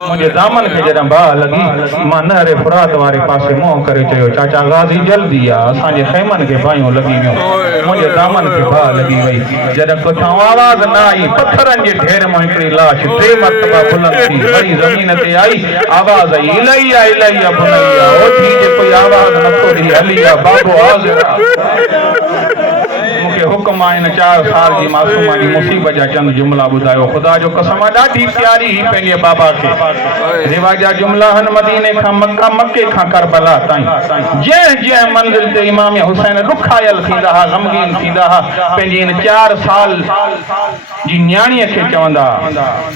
मुझे दामन के जरा बाह लगी मां नहरे फुरात वारे पासे मुंह करे चयो चाचा गाज़ी जल्दी आ असांजे खैमन के भाइयों लगी वियो मुझे दामन के बाह लगी वई जद कुछां आवाज ना आई पत्थरन जे ढेर में हिकड़ी लाश टे मरतबा बुलंद थी वरी जमीन ते आई आवाज आई इलैया इलैया बुनैया ओ थी जे कोई आवाज न तो दी हलिया बाबो हाज़िरा मुखे हुक्म आइन 4 साल जी मासूमा जी मुसीबत जा चंद जुमला बुधायो खुदा जो कसम ॾाढी प्यारी ही पंहिंजे बाबा खे रिवाजा जुमला हन मदीने खां मक्का मक्के खां करबला ताईं जंहिं जंहिं मंजिल ते इमाम हुसैन रुखायल थींदा हा गमगीन थींदा हा पंहिंजी इन 4 साल जी न्याणीअ खे चवंदा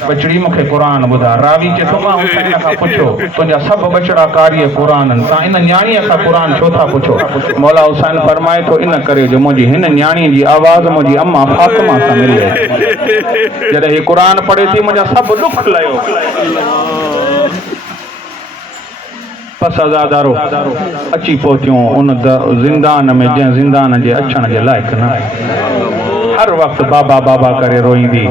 बचड़ी मूंखे क़ुरान ॿुधा रावी चए थो मां हुसैन खां पुछो तुंहिंजा सभु बचड़ा कारी क़ुरान आहिनि तव्हां इन न्याणीअ खां क़ुरान छो था पुछो मौला हुसैन फरमाए थो इन करे जो मुंहिंजी हिन न्याणी जी आवाज़ मुंहिंजी अम्मा फातिमा सां मिले जॾहिं ही क़ुरान पढ़े थी मुंहिंजा सभु दुख लयो बस आज़ादारो अची पहुतियूं उन ज़िंदान में जंहिं ज़िंदान जे अचण जे लाइक़ न हर वक्त बाबा बाबा करे रोईंदी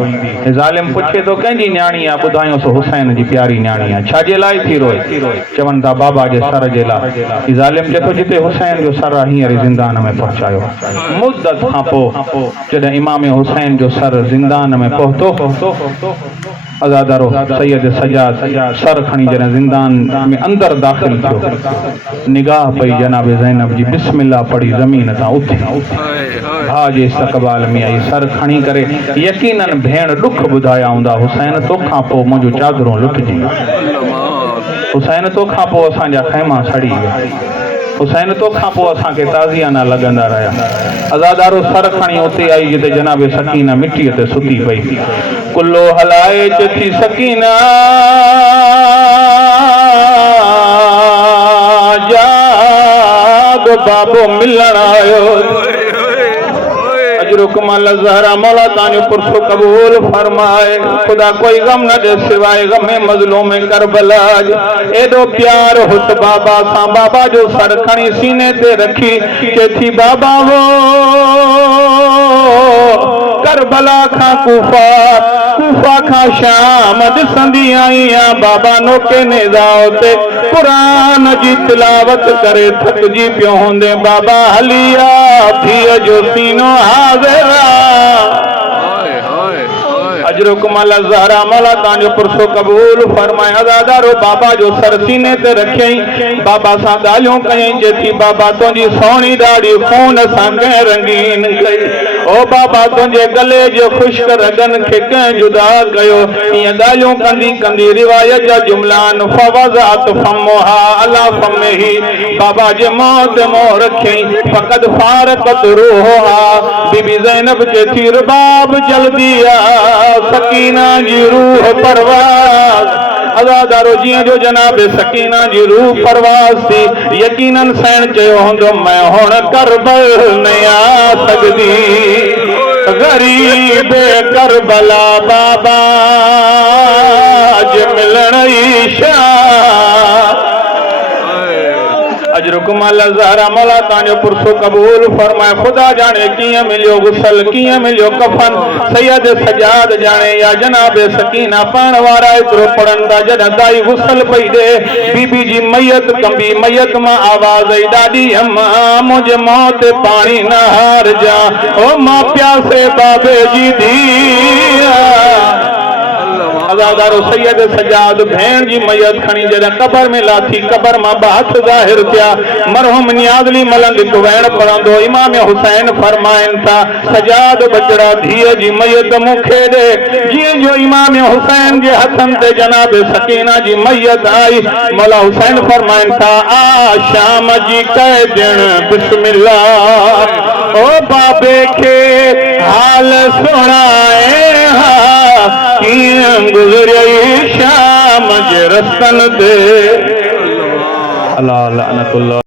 ज़ालिम पुछे तो कंहिंजी न्याणी आहे ॿुधायूं सो हुसैन जी प्यारी न्याणी आहे छाजे लाइ थी रोए चवनि था बाबा जे सर जे लाइ ज़ालिम चए थो जिते हुसैन जो सर हींअर ज़िंदान में पहुचायो मुद्दत खां पोइ जॾहिं इमाम हुसैन जो सर ज़िंदान में पहुतो अज़ादारो सैयद सजाद सर खणी जॾहिं ज़िंदान में अंदर दाख़िल थियो निगाह पई जनाब ज़ैनब जी बिस्मिल्लाह पढ़ी ज़मीन तां उथी भाउ जे इस्तक़बाल में आई सर खणी करे यकीनन भेण दुख ॿुधाया हूंदा हुसैन तोखां पोइ मुंहिंजो चादरूं लुटजी हुसैन तोखां पोइ असांजा ख़ैमा सड़ी विया हुसैन तोखां पोइ असांखे ताज़ियाना लॻंदा रहिया अज़ादारो सर खणी उते आई जिते जनाब सकीना मिटीअ ते सुती पई कुल्लो हलाए चथी सकीना जाग बाबो मिलण आयो अजरुकमल ज़हरा मौला तांजो पुरसो कबूल फरमाए खुदा कोई गम न दे सिवाय गमे मजलूम करबला एडो प्यार हुत बाबा सा बाबा जो सर खणी सीने ते रखी के थी बाबा वो करबला खां कूफा खां शाम ॾिसंदी आई बाबा नोके नेज़ाओ ते क़ुरान जी तिलावत करे थकजी पियो हूंदे बाबा हलिया थीअ जो सीनो हाज़िरा अजरुकमल ज़हरा मौला तांजो पुरसो कबूल फरमाए अज़ादारो बाबा जो सर सीने ते रखियई बाबा सां ॻाल्हियूं कयई जेथी बाबा तुंहिंजी सोणी ॾाढ़ी खून सां कंहिं रंगीन कई ओ बाबा तुंहिंजे गले जे ख़ुश्क रगन खे कंहिं जुदा कयो ईअं ॻाल्हियूं कंदी कंदी रिवायत जा जुमलान फवज़ात फमुहा अला फमिही बाबा जे मुंह ते मुंहुं रखियई फ़क़त फारक़त रूहा बीबी ज़ैनब चेथी रुबाब जल्दी आ सकीना जी रूह परवाज़ अज़ादारो जियां जो जनाब सकीना जी रूह परवाज़ थी यकीनन सैन चयो हूंदो मैं हुण करबल न आ सघंदी गरीब करबला बाबा जे मिलण ई शाह अजरुकमल ज़हरा मौला तांजो पुरसो कबूल फरमाए खुदा जाने कीअं मिलियो गुसल कीअं मिलियो कफन सैयद सजाद जाने या जनाब सकीना पाण वारा एतिरो पढ़नि था जॾहिं दाई गुसल पई ॾे बीबी जी मैयत कंबी मैयत मां आवाज़ आई ॾाढी अम्मा मुंहिंजे मुंहं ते पाणी न हारजा ओ मां प्यासे बाबे जी धीअ अज़ादारो सैयद सजाद भेण जी मैयत खणी जॾहिं कबर में लाथी कबर मां हथ ज़ाहिर थिया मरहूम नियाज़ली मलंग हिकु वैण पढ़ंदो इमाम हुसैन फरमाइनि था सजाद बचड़ा धीअ जी मैयत मूंखे ॾे जीअं जो इमाम हुसैन जे हथनि ते जनाब सकीना जी मैयत आई मौला हुसैन फरमाइनि था आ शाम जी कह ॾिण बिस्मिल्लाह ओ बाबे खे हाल सुणाए कीअं गुज़रियई शाम जे रस्तनि ते अल्लाह लानतुल्लाह